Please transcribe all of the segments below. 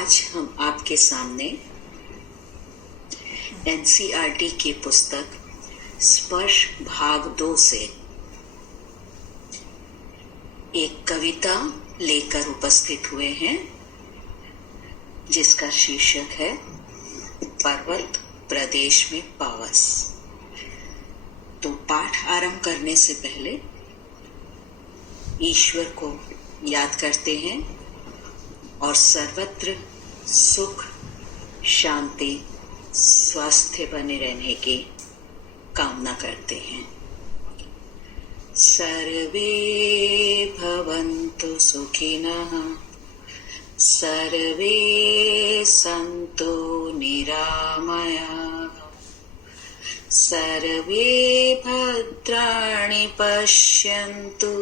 आज हम आपके सामने एनसीईआरटी की पुस्तक स्पर्श भाग 2 से एक कविता लेकर उपस्थित हुए हैं, जिसका शीर्षक है पर्वत प्रदेश में पावस। तो पाठ आरंभ करने से पहले ईश्वर को याद करते हैं और सर्वत्र सुख, शांति, स्वास्थ्य बने रहने की कामना करते हैं। सर्वे भवन्तु सुखिनः, सर्वे सन्तु निरामयाः, सर्वे भद्राणि पश्यन्तु,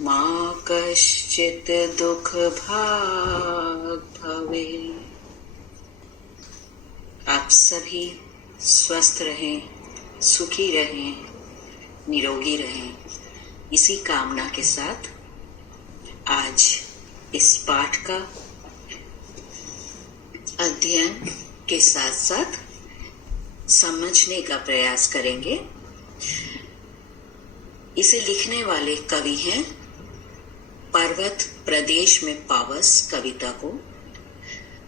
मा कश्चित् दुःख भाग् भवेत्। आप सभी स्वस्थ रहें, सुखी रहें, निरोगी रहें, इसी कामना के साथ आज इस पाठ का अध्ययन के साथ साथ समझने का प्रयास करेंगे। इसे लिखने वाले कवि हैं पर्वत प्रदेश में पावस। कविता को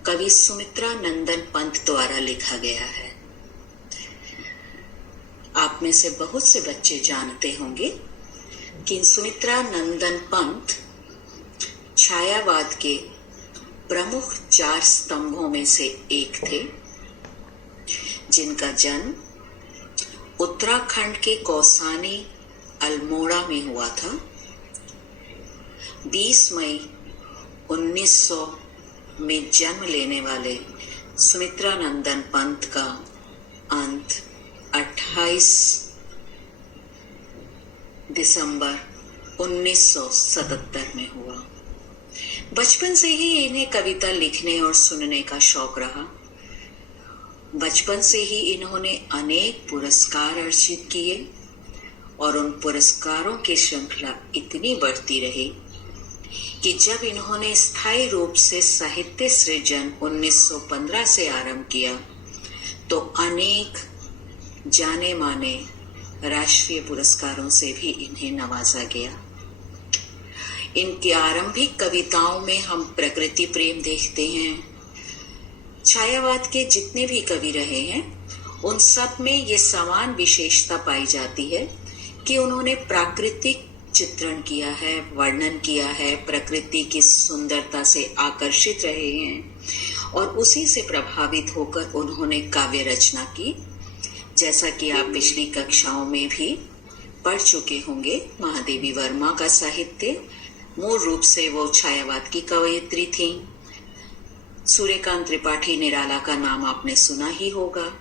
कवि सुमित्रा नंदन पंत द्वारा लिखा गया है। आप में से बहुत से बच्चे जानते होंगे कि सुमित्रा नंदन पंत छायावाद के प्रमुख 4 स्तंभों में से एक थे, जिनका जन्म उत्तराखंड के कौसानी अल्मोड़ा में हुआ था। 20 मई 1900 में जन्म लेने वाले सुमित्रा नंदन पंत का अंत 28 दिसंबर 1977 में हुआ। बचपन से ही इन्हें कविता लिखने और सुनने का शौक रहा। बचपन से ही इन्होंने अनेक पुरस्कार अर्जित किए और उन पुरस्कारों की श्रृंखला इतनी बढ़ती रही कि जब इन्होंने स्थायी रूप से साहित्य सृजन 1915 से आरंभ किया तो अनेक जाने माने राष्ट्रीय पुरस्कारों से भी इन्हें नवाजा गया। इनकी आरंभिक कविताओं में हम प्रकृति प्रेम देखते हैं। छायावाद के जितने भी कवि रहे हैं उन सब में ये समान विशेषता पाई जाती है कि उन्होंने प्राकृतिक चित्रण किया है, वर्णन किया है, प्रकृति की सुंदरता से आकर्षित रहे हैं और उसी से प्रभावित होकर उन्होंने काव्य रचना की। जैसा कि आप पिछली कक्षाओं में भी पढ़ चुके होंगे, महादेवी वर्मा का साहित्य, मूल रूप से वो छायावाद की कवयित्री थी। सूर्यकांत त्रिपाठी निराला का नाम आपने सुना ही होगा।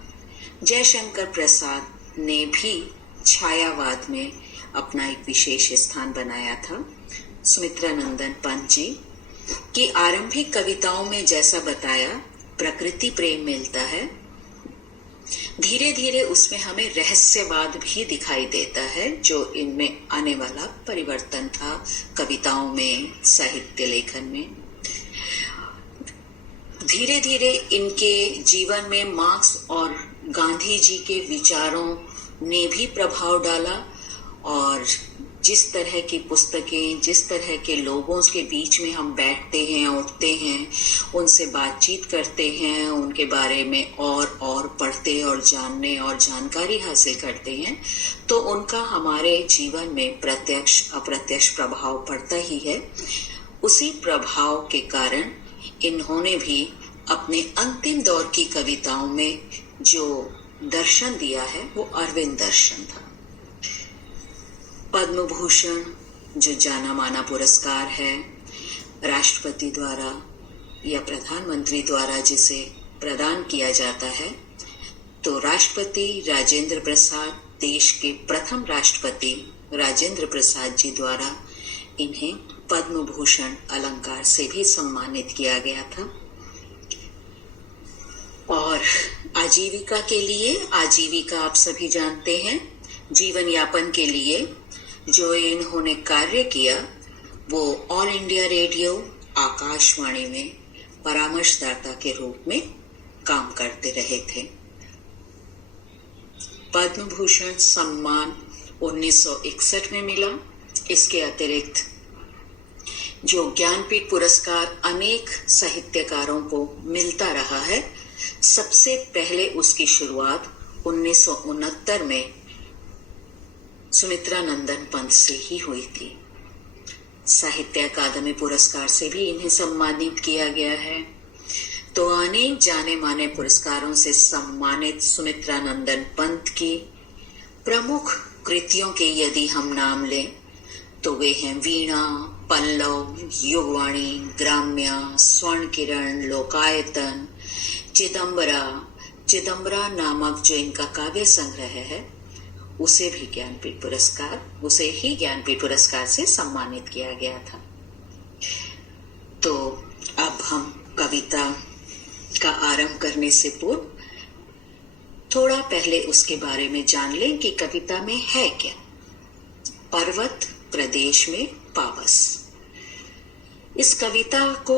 जयशंकर प्रसाद ने भी छायावाद में अपना एक विशेष स्थान बनाया था। सुमित्रा नंदन पंत जी की आरंभिक कविताओं में जैसा बताया प्रकृति प्रेम मिलता है, धीरे धीरे उसमें हमें रहस्यवाद भी दिखाई देता है, जो इनमें आने वाला परिवर्तन था कविताओं में, साहित्य लेखन में। धीरे धीरे इनके जीवन में मार्क्स और गांधी जी के विचारों ने भी प्रभाव डाला और जिस तरह की पुस्तकें, जिस तरह के लोगों के बीच में हम बैठते हैं, उठते हैं, उनसे बातचीत करते हैं, उनके बारे में और पढ़ते और जानने और जानकारी हासिल करते हैं, तो उनका हमारे जीवन में प्रत्यक्ष अप्रत्यक्ष प्रभाव पड़ता ही है। उसी प्रभाव के कारण इन्होंने भी अपने अंतिम दौर की कविताओं में जो दर्शन दिया है वो अरविंद दर्शन था। पद्म भूषण जो जाना माना पुरस्कार है, राष्ट्रपति द्वारा या प्रधानमंत्री द्वारा जिसे प्रदान किया जाता है, तो राष्ट्रपति राजेंद्र प्रसाद, देश के प्रथम राष्ट्रपति राजेंद्र प्रसाद जी द्वारा इन्हें पद्म भूषण अलंकार से भी सम्मानित किया गया था। और आजीविका के लिए, आजीविका आप सभी जानते हैं, जीवन यापन के लिए जो इन्होंने कार्य किया वो ऑल इंडिया रेडियो, आकाशवाणी में परामर्शदाता के रूप में काम करते रहे थे। पद्म भूषण सम्मान 1961 में मिला। इसके अतिरिक्त जो ज्ञानपीठ पुरस्कार अनेक साहित्यकारों को मिलता रहा है, सबसे पहले उसकी शुरुआत 1969 में सुमित्रा नंदन पंत से ही हुई थी। साहित्य अकादमी पुरस्कार से भी इन्हें सम्मानित किया गया है। तो अनेक जाने माने पुरस्कारों से सम्मानित सुमित्रा नंदन पंत की प्रमुख कृतियों के यदि हम नाम लें तो वे हैं वीणा, पल्लव, युगवाणी, ग्राम्या, स्वर्ण किरण, लोकायतन, चिदंबरा नामक जो इनका काव्य संग्रह है, उसे ही ज्ञानपीठ पुरस्कार से सम्मानित किया गया था। तो अब हम कविता का आरंभ करने से पूर्व थोड़ा पहले उसके बारे में जान लें कि कविता में है क्या। पर्वत प्रदेश में पावस। इस कविता को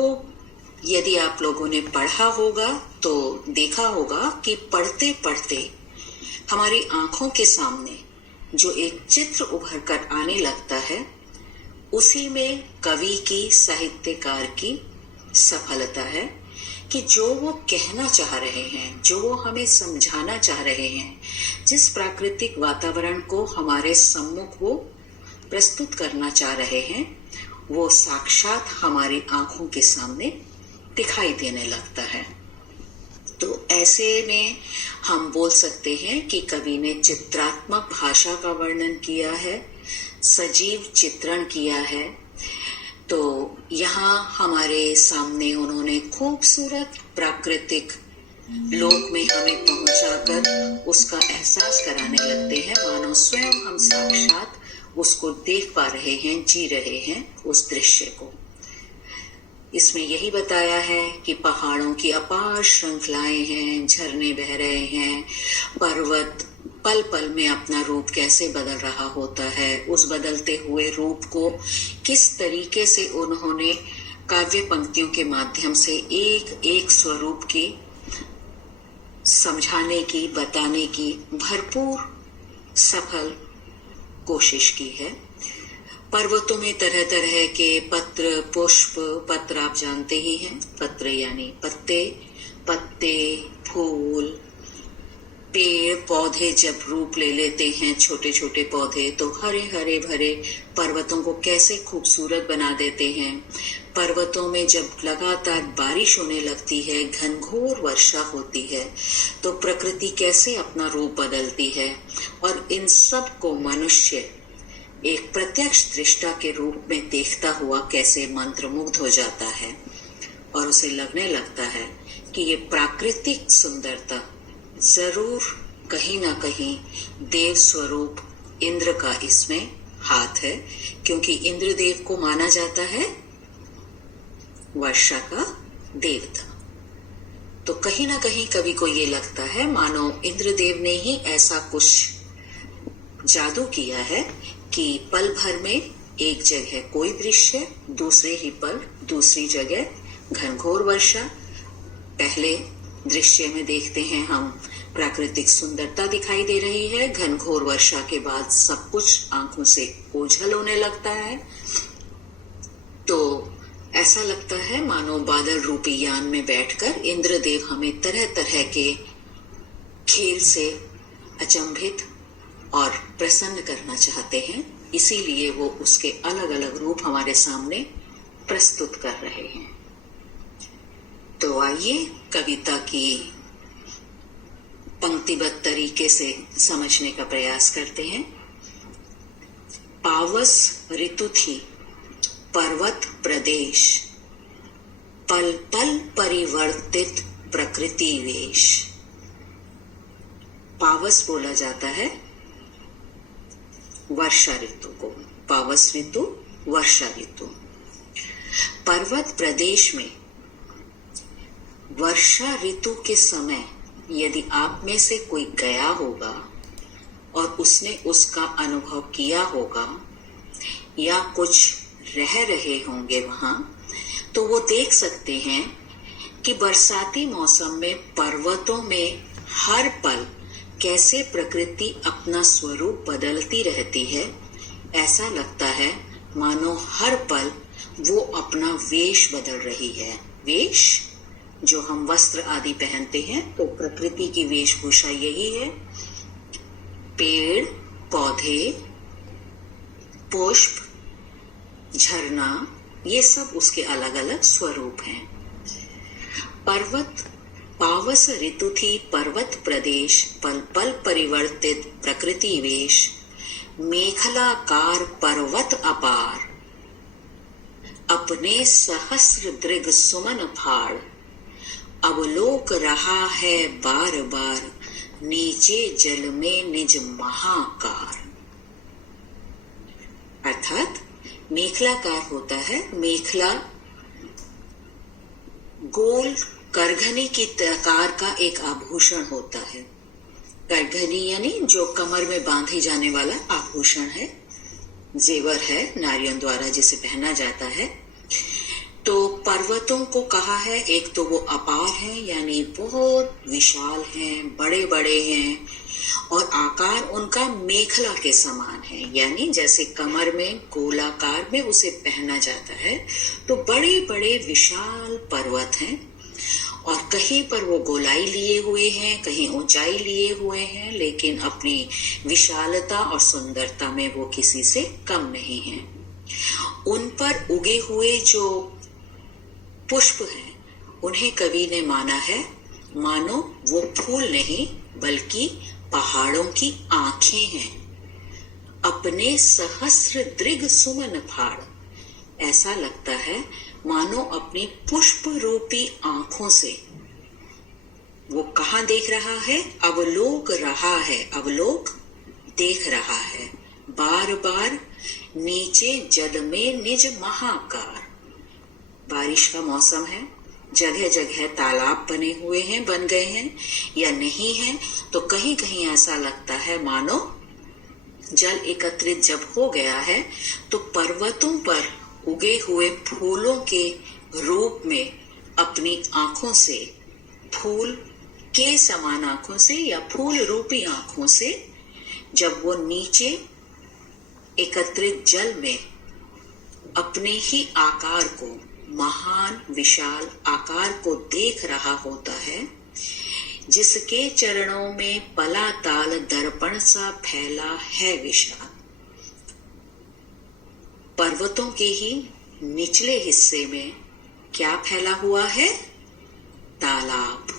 यदि आप लोगों ने पढ़ा होगा तो देखा होगा कि पढ़ते पढ़ते हमारी आंखों के सामने जो एक चित्र उभर कर आने लगता है, उसी में कवि की, साहित्यकार की सफलता है कि जो वो कहना चाह रहे हैं, जो वो हमें समझाना चाह रहे हैं, जिस प्राकृतिक वातावरण को हमारे सम्मुख वो प्रस्तुत करना चाह रहे हैं, वो साक्षात हमारी आंखों के सामने दिखाई देने लगता है। तो ऐसे में हम बोल सकते हैं कि कवि ने चित्रात्मक भाषा का वर्णन किया है, सजीव चित्रण किया है। तो यहाँ हमारे सामने उन्होंने खूबसूरत प्राकृतिक लोक में हमें पहुंचाकर उसका एहसास कराने लगते हैं, मानो स्वयं हम साक्षात उसको देख पा रहे हैं, जी रहे हैं उस दृश्य को। इसमें यही बताया है कि पहाड़ों की अपार श्रृंखलाएं हैं, झरने बह रहे हैं, पर्वत पल पल में अपना रूप कैसे बदल रहा होता है, उस बदलते हुए रूप को किस तरीके से उन्होंने काव्य पंक्तियों के माध्यम से एक एक स्वरूप की समझाने की, बताने की भरपूर सफल कोशिश की है। पर्वतों में तरह तरह के पत्र, पुष्प, पत्र आप जानते ही हैं, पत्र यानी पत्ते, पत्ते, फूल, पेड़ पौधे जब रूप ले लेते हैं, छोटे छोटे पौधे, तो हरे हरे भरे पर्वतों को कैसे खूबसूरत बना देते हैं। पर्वतों में जब लगातार बारिश होने लगती है, घनघोर वर्षा होती है, तो प्रकृति कैसे अपना रूप बदलती है, और इन सब को मनुष्य एक प्रत्यक्ष दृष्टा के रूप में देखता हुआ कैसे मंत्रमुग्ध हो जाता है, और उसे लगने लगता है कि ये प्राकृतिक सुंदरता जरूर कहीं ना कहीं देव स्वरूप इंद्र का इसमें हाथ है, क्योंकि इंद्रदेव को माना जाता है वर्षा का देवता। तो कहीं ना कहीं कवि को ये लगता है मानो इंद्रदेव ने ही ऐसा कुछ जादू किया है कि पल भर में एक जगह कोई दृश्य, दूसरे ही पल दूसरी जगह घनघोर वर्षा। पहले दृश्य में देखते हैं हम प्राकृतिक सुंदरता दिखाई दे रही है, घनघोर वर्षा के बाद सब कुछ आंखों से ओझल होने लगता है। तो ऐसा लगता है मानो बादल रूपी यान में बैठकर इंद्रदेव हमें तरह तरह के खेल से अचंभित और प्रसन्न करना चाहते हैं, इसीलिए वो उसके अलग अलग रूप हमारे सामने प्रस्तुत कर रहे हैं। तो आइए कविता की पंक्तिबद्ध तरीके से समझने का प्रयास करते हैं। पावस ऋतु थी पर्वत प्रदेश, पल पल परिवर्तित प्रकृति वेश। पावस बोला जाता है वर्षा ऋतु को, पावस ऋतु, वर्षा ऋतु। पर्वत प्रदेश में वर्षा ऋतु के समय यदि आप में से कोई गया होगा और उसने उसका अनुभव किया होगा या कुछ रह रहे होंगे वहां, तो वो देख सकते हैं कि बरसाती मौसम में पर्वतों में हर पल कैसे प्रकृति अपना स्वरूप बदलती रहती है। ऐसा लगता है मानो हर पल वो अपना वेश बदल रही है। वेश जो हम वस्त्र आदि पहनते हैं, तो प्रकृति की वेशभूषा यही है। पेड़ पौधे, पुष्प, झरना, ये सब उसके अलग अलग स्वरूप हैं। पर्वत पावस ऋतु थी पर्वत प्रदेश, पल पल परिवर्तित प्रकृति वेश। मेखलाकार पर्वत अपार, अपने सहस्र दृग सुमन फाड़। अवलोक रहा है बार बार, नीचे जल में निज महाकार। अर्थात मेखलाकार होता है, मेखला गोल करघनी की आकार का एक आभूषण होता है। करघनी यानी जो कमर में बांधे जाने वाला आभूषण है, जेवर है नारियों द्वारा जिसे पहना जाता है। तो पर्वतों को कहा है, एक तो वो अपार है यानी बहुत विशाल हैं, बड़े बड़े हैं, और आकार उनका मेखला के समान है, यानी जैसे कमर में गोलाकार में उसे पहना जाता है। तो बड़े बड़े विशाल पर्वत हैं, और कहीं पर वो गोलाई लिए हुए हैं, कहीं ऊंचाई लिए हुए हैं, लेकिन अपनी विशालता और सुंदरता में वो किसी से कम नहीं हैं। उन पर उगे हुए जो पुष्प हैं, उन्हें कवि ने माना है मानो वो फूल नहीं बल्कि पहाड़ों की आंखें हैं। अपने सहस्र दृग सुमन फाड़, ऐसा लगता है मानो अपनी पुष्प रूपी आंखों से वो कहां देख रहा है, अवलोक रहा है, अवलोक देख रहा है, बार बार नीचे जल में निज महाकार। बारिश का मौसम है, जगह जगह तालाब बने हुए हैं, बन गए हैं या नहीं है, तो कहीं कहीं ऐसा लगता है मानो जल एकत्रित जब हो गया है तो पर्वतों पर उगे हुए फूलों के रूप में अपनी आंखों से, फूल के समान आंखों से या फूल रूपी आंखों से, जब वो नीचे एकत्रित जल में अपने ही आकार को, महान विशाल आकार को देख रहा होता है, जिसके चरणों में पला ताल दर्पण सा फैला है विशाल। पर्वतों के ही निचले हिस्से में क्या फैला हुआ है, तालाब।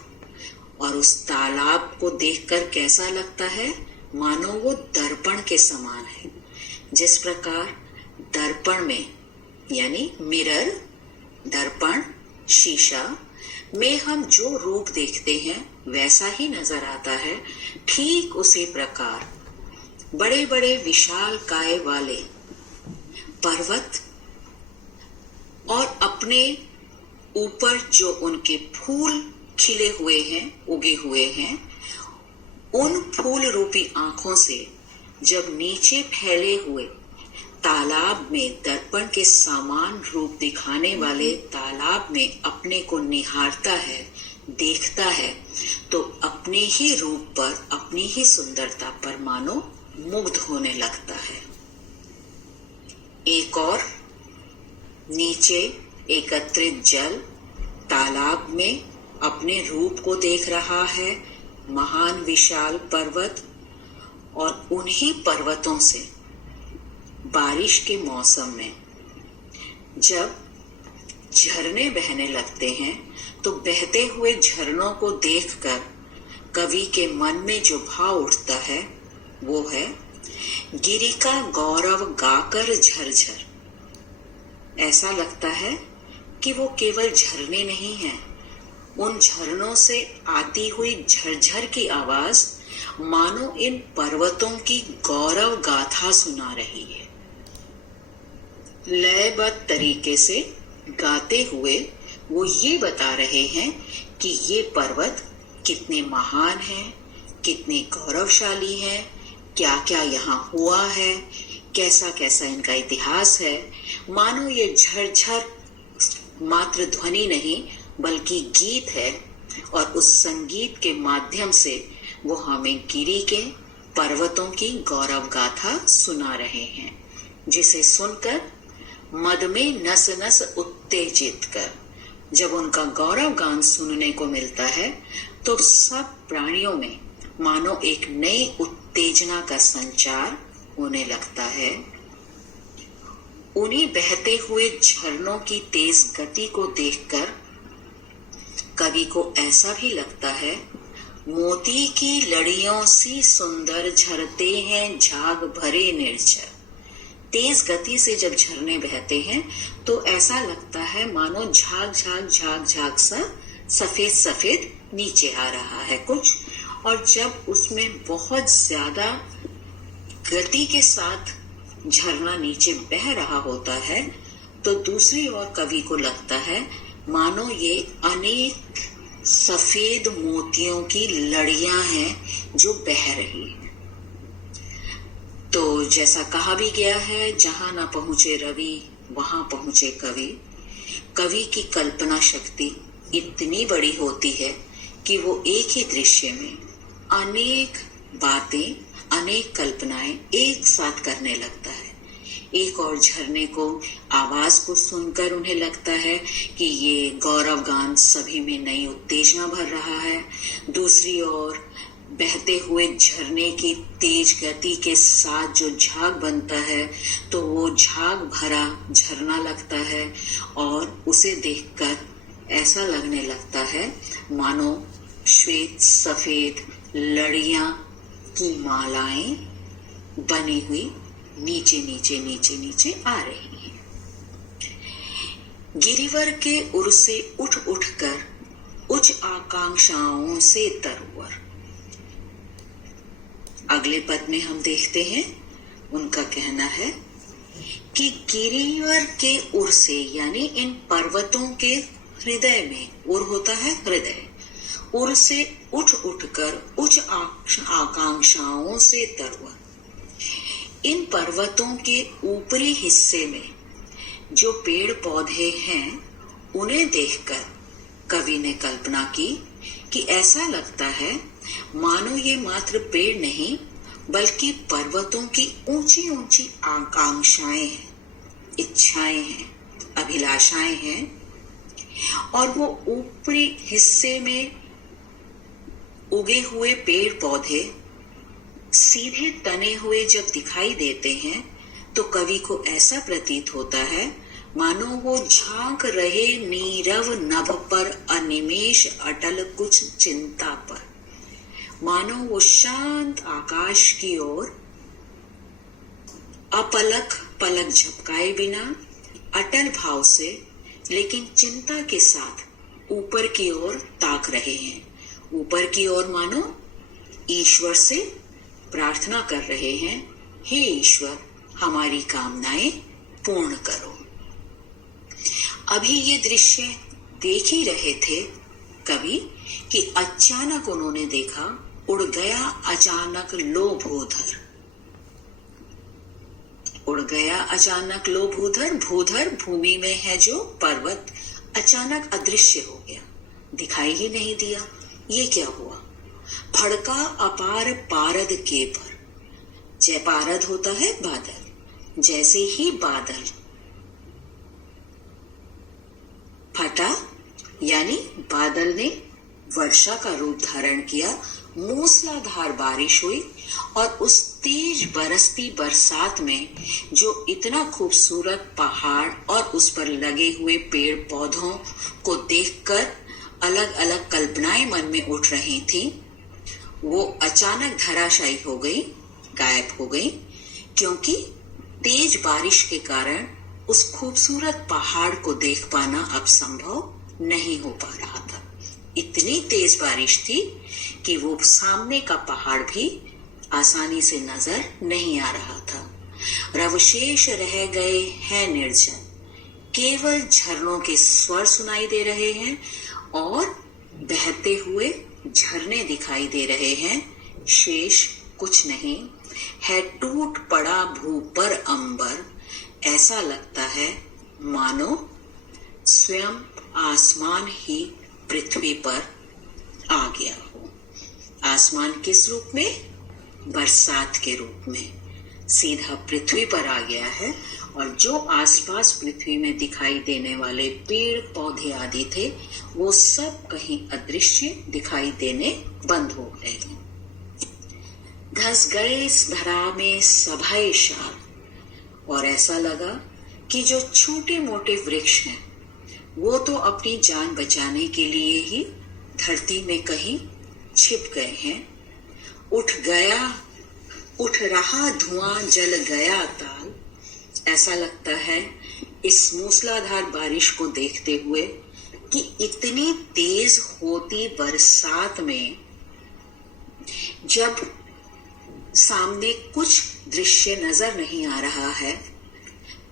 और उस तालाब को देखकर कैसा लगता है, मानो वो दर्पण के समान है। जिस प्रकार दर्पण में यानी मिरर, दर्पण, शीशा में हम जो रूप देखते हैं वैसा ही नजर आता है, ठीक उसी प्रकार बड़े बड़े विशाल काय वाले पर्वत और अपने ऊपर जो उनके फूल खिले हुए हैं, उगे हुए हैं, उन फूल रूपी आंखों से जब नीचे फैले हुए तालाब में, दर्पण के समान रूप दिखाने वाले तालाब में अपने को निहारता है, देखता है, तो अपने ही रूप पर, अपनी ही सुंदरता पर मानो मुग्ध होने लगता है। एक और नीचे एकत्रित जल तालाब में अपने रूप को देख रहा है, महान विशाल पर्वत, और उन्हीं पर्वतों से बारिश के मौसम में जब झरने बहने लगते हैं, तो बहते हुए झरनों को देखकर कवि के मन में जो भाव उठता है वो है, गिरि का गौरव गाकर झरझर। ऐसा लगता है कि वो केवल झरने नहीं हैं, उन झरनों से आती हुई झरझर की आवाज मानो इन पर्वतों की गौरव गाथा सुना रही है। लयबद्ध तरीके से गाते हुए वो ये बता रहे हैं कि ये पर्वत कितने महान हैं, कितने गौरवशाली हैं, क्या क्या यहाँ हुआ है, कैसा कैसा इनका इतिहास है। मानो ये झरझर मात्र ध्वनि नहीं बल्कि गीत है और उस संगीत के माध्यम से वो हमें गिरी के पर्वतों की गौरव गाथा सुना रहे हैं, जिसे सुनकर मद में नस नस उत्तेजित कर जब उनका गौरव गान सुनने को मिलता है तो सब प्राणियों में मानो एक नई उत्तेजना का संचार होने लगता है। उन्हीं बहते हुए झरनों की तेज गति को देखकर कवि को ऐसा भी लगता है, मोती की लड़ियों सी सुंदर झरते हैं झाग भरे निर्झर। तेज गति से जब झरने बहते हैं तो ऐसा लगता है मानो झाग झाग झाग झाग सा सफेद सफेद नीचे आ रहा है कुछ, और जब उसमें बहुत ज्यादा गति के साथ झरना नीचे बह रहा होता है तो दूसरी ओर कवि को लगता है मानो ये अनेक सफेद मोतियों की लड़ियां हैं जो बह रही है। तो जैसा कहा भी गया है, जहां ना पहुंचे रवि वहां पहुंचे कवि। कवि की कल्पना शक्ति इतनी बड़ी होती है कि वो एक ही दृश्य में अनेक बातें, अनेक कल्पनाएं एक साथ करने लगता है। एक और झरने को आवाज को सुनकर उन्हें लगता है कि ये गौरव गान सभी में नई उत्तेजना भर रहा है। दूसरी ओर बहते हुए झरने की तेज गति के साथ जो झाग बनता है तो वो झाग भरा झरना लगता है और उसे देखकर ऐसा लगने लगता है मानो श्वेत सफेद लड़ियां की मालाएं बनी हुई नीचे नीचे नीचे नीचे आ रही हैं। गिरिवर के उर से उठ उठकर उच्च आकांक्षाओं से तरवर। अगले पद में हम देखते हैं उनका कहना है कि गिरिवर के उर से, यानी इन पर्वतों के हृदय में, उर होता है हृदय, उर से उठ उठकर उच्च आकांक्षाओं से तरवर। इन पर्वतों के ऊपरी हिस्से में जो पेड़ पौधे हैं उन्हें देखकर कवि ने कल्पना की कि ऐसा लगता है मानो ये मात्र पेड़ नहीं बल्कि पर्वतों की ऊंची ऊंची आकांक्षाएं हैं, इच्छाएं हैं, अभिलाषाएं हैं, और वो ऊपरी हिस्से में उगे हुए पेड़ पौधे सीधे तने हुए जब दिखाई देते हैं तो कवि को ऐसा प्रतीत होता है मानो वो झांक रहे नीरव नभ पर अनिमेष अटल कुछ चिंता पर। मानो वो शांत आकाश की ओर अपलक पलक झपकाए बिना अटल भाव से लेकिन चिंता के साथ ऊपर की ओर ताक रहे हैं। ऊपर की ओर मानो ईश्वर से प्रार्थना कर रहे हैं, हे ईश्वर हमारी कामनाएं पूर्ण करो। अभी ये दृश्य देख ही रहे थे कवि कि अचानक उन्होंने देखा उड़ गया अचानक लो भूधर। उड़ गया अचानक लो भूधर। भूधर भूमि में है जो पर्वत अचानक अदृश्य हो गया, दिखाई ही नहीं दिया। ये क्या हुआ? फड़का अपार पारद के पर। जय पारद होता है बादल, जैसे ही बादल फटा यानी बादल ने वर्षा का रूप धारण किया, मूसलाधार बारिश हुई और उस तेज बरसती बरसात में जो इतना खूबसूरत पहाड़ और उस पर लगे हुए पेड़ पौधों को देखकर अलग अलग कल्पनाएं मन में उठ रही थी, वो अचानक धराशायी हो गई, गायब हो गई, क्योंकि तेज बारिश के कारण उस खूबसूरत पहाड़ को देख पाना अब संभव नहीं हो पा रहा था। इतनी तेज बारिश थी कि वो सामने का पहाड़ भी आसानी से नजर नहीं आ रहा था। रवशेष रह गए हैं निर्जन, केवल झरनों के स्वर सुनाई दे रहे हैं और बहते हुए झरने दिखाई दे रहे हैं, शेष कुछ नहीं है। टूट पड़ा भू पर अंबर, ऐसा लगता है मानो स्वयं आसमान ही पृथ्वी पर आ गया हो। आसमान किस रूप में? बरसात के रूप में सीधा पृथ्वी पर आ गया है, और जो आसपास पृथ्वी में दिखाई देने वाले पेड़ पौधे आदि थे वो सब कहीं अदृश्य दिखाई देने बंद हो गए हैं। धस गए इस धरा में सभय शाल, और ऐसा लगा कि जो छोटे मोटे वृक्ष हैं वो तो अपनी जान बचाने के लिए ही धरती में कहीं छिप गए हैं। उठ रहा धुआं जल गया ताल। ऐसा लगता है इस मूसलाधार बारिश को देखते हुए कि इतनी तेज होती बरसात में जब सामने कुछ दृश्य नजर नहीं आ रहा है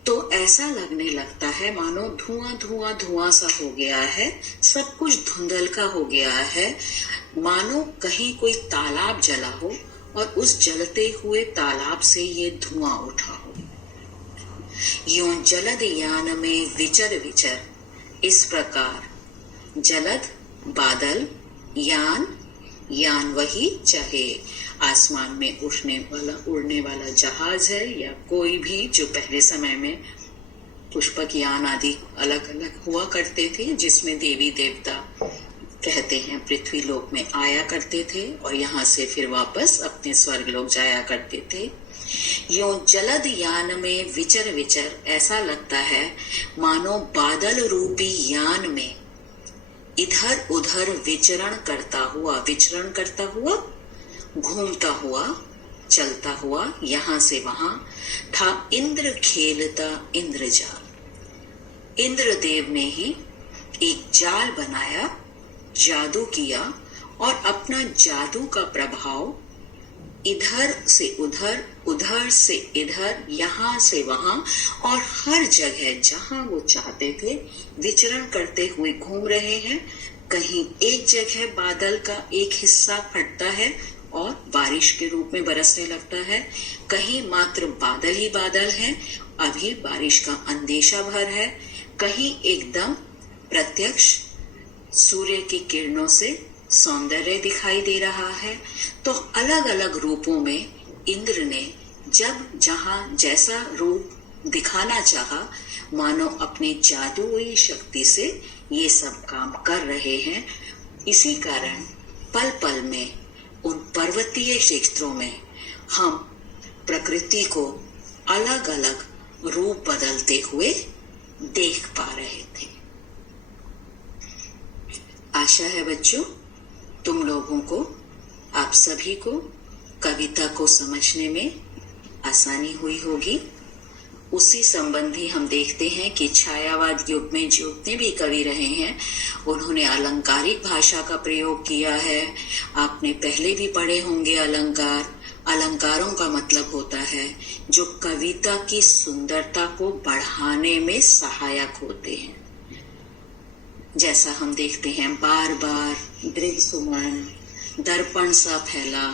तो ऐसा लगने लगता है मानो धुआं धुआं धुआं सा हो गया है, सब कुछ धुंधलका हो गया है, मानो कहीं कोई तालाब जला हो और उस जलते हुए तालाब से ये धुआं उठा हो। यूं जलद यान में विचर विचर, इस प्रकार जलद बादल, यान वही चाहे आसमान में उड़ने वाला जहाज है या कोई भी जो पहले समय में पुष्पक यान आदि अलग अलग हुआ करते थे, जिसमें देवी देवता कहते हैं पृथ्वी लोक में आया करते थे और यहाँ से फिर वापस अपने स्वर्ग लोक जाया करते थे। यूं जलद यान में विचर विचर, ऐसा लगता है मानो बादल रूपी यान में इधर उधर विचरण करता हुआ घूमता हुआ चलता हुआ यहाँ से वहां था इंद्र खेलता इंद्रजाल। इंद्रदेव ने ही एक जाल बनाया, जादू किया और अपना जादू का प्रभाव इधर से उधर से इधर, यहाँ से वहां और हर जगह जहां वो चाहते थे विचरण करते हुए घूम रहे हैं। कहीं एक जगह बादल का एक हिस्सा फटता है और बारिश के रूप में बरसने लगता है, कहीं मात्र बादल ही बादल है, अभी बारिश का अंदेशा भर है, कहीं एकदम प्रत्यक्ष सूर्य की किरणों से सौंदर्य दिखाई दे रहा है। तो अलग अलग रूपों में इंद्र ने जब जहां जैसा रूप दिखाना चाहा, मानो अपनी जादुई शक्ति से ये सब काम कर रहे हैं। इसी कारण पल पल में उन पर्वतीय क्षेत्रों में हम प्रकृति को अलग अलग रूप बदलते हुए देख पा रहे थे। आशा है बच्चों तुम लोगों को, आप सभी को कविता को समझने में आसानी हुई होगी। उसी संबंधी हम देखते हैं कि छायावाद युग में जितने भी कवि रहे हैं उन्होंने अलंकारिक भाषा का प्रयोग किया है। आपने पहले भी पढ़े होंगे अलंकार। अलंकारों का मतलब होता है जो कविता की सुंदरता को बढ़ाने में सहायक होते हैं। जैसा हम देखते हैं बार बार दृढ़ सुमन, दर्पण सा फैला,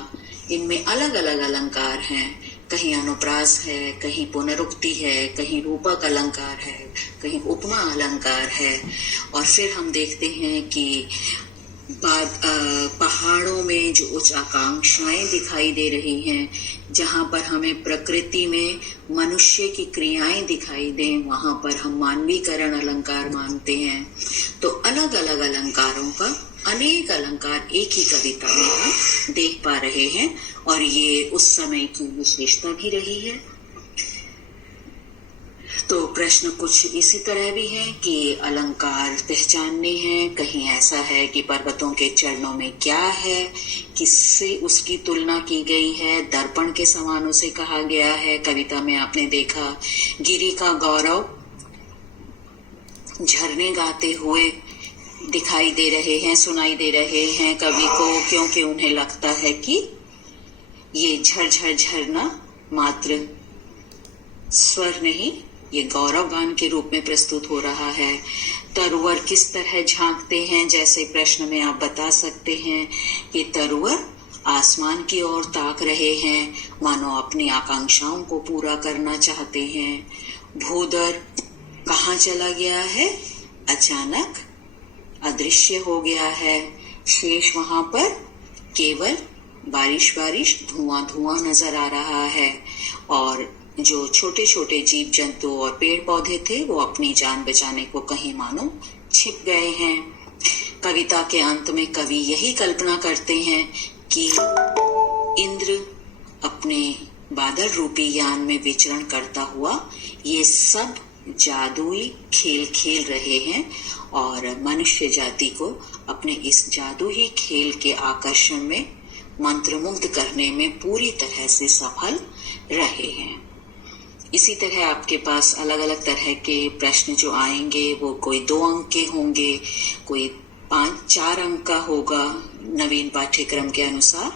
इनमें अलग अलग अलंकार हैं। कहीं अनुप्रास है, कहीं पुनरुक्ति है, कहीं रूपक अलंकार है, कहीं उपमा अलंकार है। और फिर हम देखते हैं कि पहाड़ों में जो उच्च आकांक्षाएं दिखाई दे रही हैं, जहां पर हमें प्रकृति में मनुष्य की क्रियाएं दिखाई दें, वहां पर हम मानवीकरण अलंकार मानते हैं। तो अलग अलग अलंकारों का अनेक अलंकार एक ही कविता में हम देख पा रहे हैं और ये उस समय की विशेषता भी रही है। तो प्रश्न कुछ इसी तरह भी है कि अलंकार पहचानने हैं। कहीं ऐसा है कि पर्वतों के चरणों में क्या है, किससे उसकी तुलना की गई है, दर्पण के समान उसे कहा गया है। कविता में आपने देखा गिरी का गौरव झरने गाते हुए दिखाई दे रहे हैं, सुनाई दे रहे हैं कवि को, क्योंकि उन्हें लगता है कि ये झरझर झरना मात्र स्वर नहीं, ये गौरव गान के रूप में प्रस्तुत हो रहा है। तरुवर किस तरह झांकते हैं, जैसे प्रश्न में आप बता सकते हैं कि तरुवर आसमान की ओर ताक रहे हैं, मानो अपनी आकांक्षाओं को पूरा करना चाहते हैं। भूदर कहाँ चला गया है, अचानक अदृश्य हो गया है। शेष वहां पर केवल बारिश बारिश, धुआं धुआं नजर आ रहा है। और जो छोटे छोटे जीव जंतु और पेड़ पौधे थे वो अपनी जान बचाने को कहीं मानो छिप गए हैं। कविता के अंत में कवि यही कल्पना करते हैं कि इंद्र अपने बादल रूपी यान में विचरण करता हुआ ये सब जादुई खेल खेल रहे हैं और मनुष्य जाति को अपने इस जादुई खेल के आकर्षण में मंत्रमुग्ध करने में पूरी तरह से सफल रहे हैं। इसी तरह आपके पास अलग अलग तरह के प्रश्न जो आएंगे वो कोई 2 अंक के होंगे, कोई 5-4 अंक का होगा। नवीन पाठ्यक्रम के अनुसार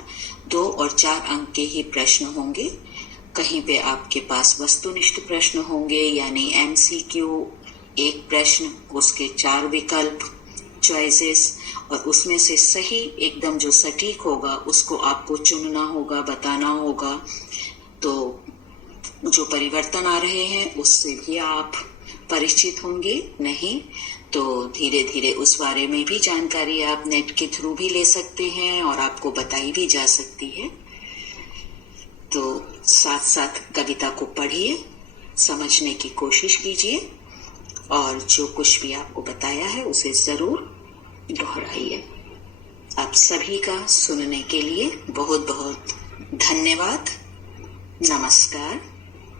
2 और 4 अंक के ही प्रश्न होंगे। कहीं पे आपके पास वस्तुनिष्ठ प्रश्न होंगे यानी MCQ, एक प्रश्न, उसके 4 विकल्प, चॉइसेस, और उसमें से सही एकदम जो सटीक होगा उसको आपको चुनना होगा, बताना होगा। तो जो परिवर्तन आ रहे हैं उससे भी आप परिचित होंगे। नहीं तो धीरे धीरे उस बारे में भी जानकारी आप नेट के थ्रू भी ले सकते हैं और आपको बताई भी जा सकती है। तो साथ साथ कविता को पढ़िए, समझने की कोशिश कीजिए और जो कुछ भी आपको बताया है उसे जरूर दोहराइए। आप सभी का सुनने के लिए बहुत बहुत धन्यवाद। नमस्कार,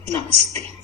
नमस्ते।